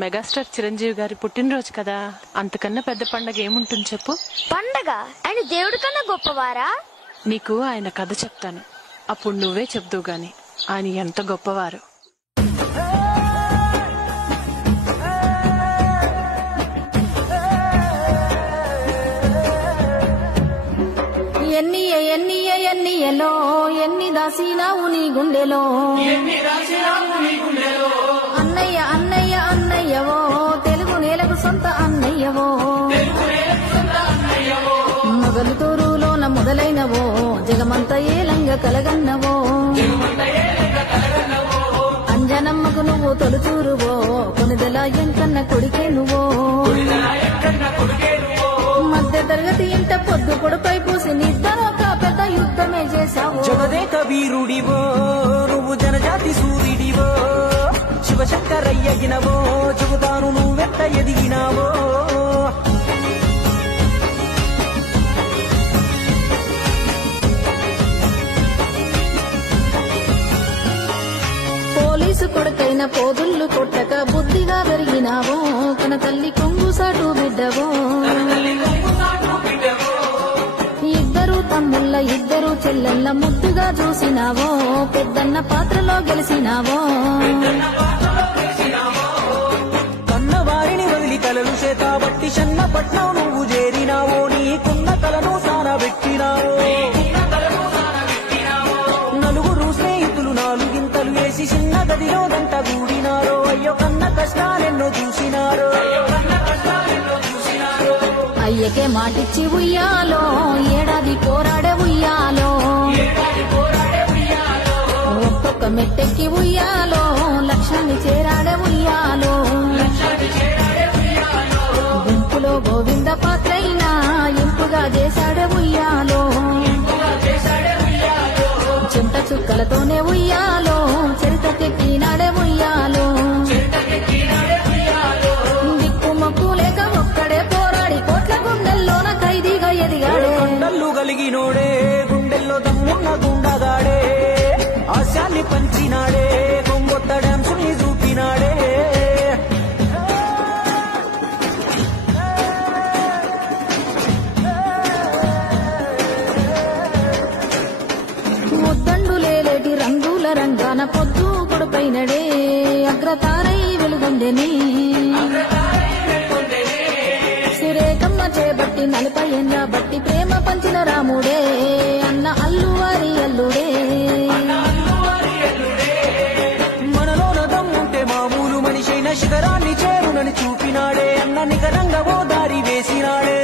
Megastar Chiranjeevi గారి పుట్టినరోజు కదా, అంతకన్నా పెద్ద పండగ ఏముంటుంది చెప్పు? పండగ? ఆయన దేవుడి కన్నా గొప్పవారా? నీకు ఆయన కథ చెప్తాను, అప్పుడు నువ్వే చెప్దువు గాని ఆయన ఎంత గొప్పవారు. ఎన్నియలో ఎన్ని దాసినావు నీ గుండెలో, అన్నయ్య అన్నయ్య అన్నయ్యవో తెలుగు నేలకు సొంత అన్నయ్యవో, మొగలు తోరులోన మొదలైనవో జగమంత ఏలంగా కలగన్నవో, అంజనమ్మకు నువ్వు తొలుచూరువో కొనిదెల ఎంకన్న కొడికే నువ్వో, మధ్య తరగతి ఇంట పొద్దు పొడుపై పూసి నిద్దరో పెద్ద యుద్ధమే చేశావు. జగదేక వీరుడివో నువ్వు జనజాతి సూర్యుడివో, శివశంకరయ్యగినవో చెబుతాను నువ్వెంత ఎదిగినావో. పోలీసు కొడుకైన పోదుళ్ళు కొట్టక బుద్ధిగా పెరిగినావో, కన తల్లి కొంగు సాటు బిడ్డవో, ఇద్దరు తమ్ముళ్ళ ఇద్దరు చెల్లెళ్ళ ముద్దుగా చూసినావో, పెద్దన్న పాత్రలో గెలిచినావో. కన్నవారిని వదిలి కలలు చేతాబట్టి షన్నపట్నం నువ్వు చేరినావో, నీకున్న కలను సానబెట్టినావో. నలుగురు స్నేహితులు నాలుగింతలు వేసి చిన్న గదిలో గంట గూడినారో, అయ్యో కన్న కష్టాలెన్నో చూసినారో. అయ్యకే మాటిచ్చి ఉయ్యాలో ఏడాది పోరాడే ఉయ్యాలో, ఒక్కొక్క మెట్టెక్కి ఉయ్యాలో లక్ష్యాన్ని చేరాడే ఉయ్యాలో, గుంపులో గోవింద పాత్రైనా ఇంపుగా చేశాడే ఉయ్యాలో, చింత చుక్కలతోనే ఉయ్యాలో చరితకెక్కినాడే ఉయ్యాలో, దిక్కుమక్కు లేక ఒక్కడే పోరాడి కోట్ల గుండెల్లోన ఖైదీగా ఎదిగాడే. కొండల్లు కలిగినోడే గుండెల్లో దమ్మున్న గుండగాడే, ఆశాన్ని పంచినాడే కొంగొత్త డాన్సుని చూపినాడే. ముద్దండు లేలేటి రంగుల రంగాన పొద్దు కొడుపైనడే, అగ్రతారై వెలుగొందెని సురేఖమ్మ చేబట్టి 40 ఏళ్ళ బట్టి ప్రేమ పంచిన రాముడే, అన్న అల్లువారి అల్లుడే. మనలోన దమ్ముంటే మామూలు మనిషైన శిఖరాన్ని చేరునని చూపినాడే, అన్న నికరంగా ఓ దారి వేసినాడే.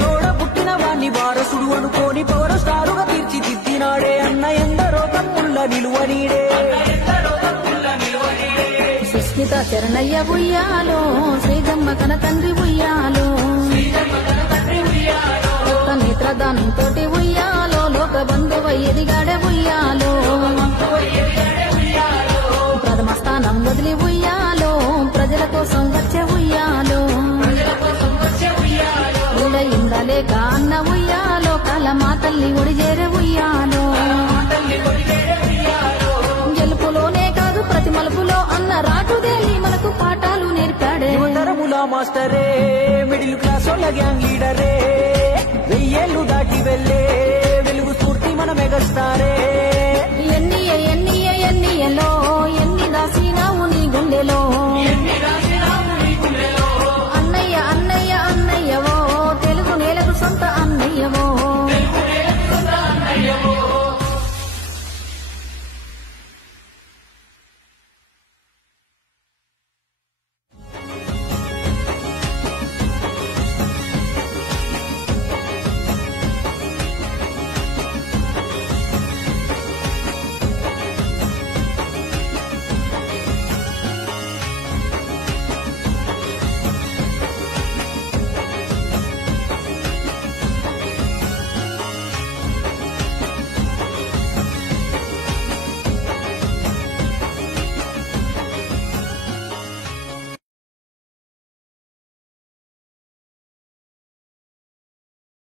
తోడ పుట్టిన వాణ్ణి వారసుడు అనుకోని పవర్ స్టారుగా తీర్చిదిద్దినాడే, అన్న ఎందరో తమ్ముళ్ళ నిలువ నీడే. సుస్మిత చరణయ్య ఉయ్యాలో, శ్రీజమ్మ కన తండ్రి ఉయ్యాలో, కొత్త నేత్రదానం తోటి ఉయ్యాలో, లోక బంధువై ఎదిగాడే ఉయ్యాలో, ప్రథమ స్థానం వదిలి ఉయ్యాలో, ప్రజల కోసం వచ్చే ఉయ్యాలో, ఇందలేక అన్న ఉయ్యాలో, కల మా తల్లి ఒడిజేరే ఉయ్యాలో, గెలుపులోనే కాదు ప్రతి మలుపులో అన్న రాటుదేలి మనకు పాఠాలు నేర్పాడే. యువతరముల మాస్టరే మిడిల్ క్లాస్ వాళ్ళ గ్యాంగ్ లీడరే, 1000 ఏళ్ళు దాటి వెళ్ళే వెలుగు స్ఫూర్తి మన మెగాస్టారే.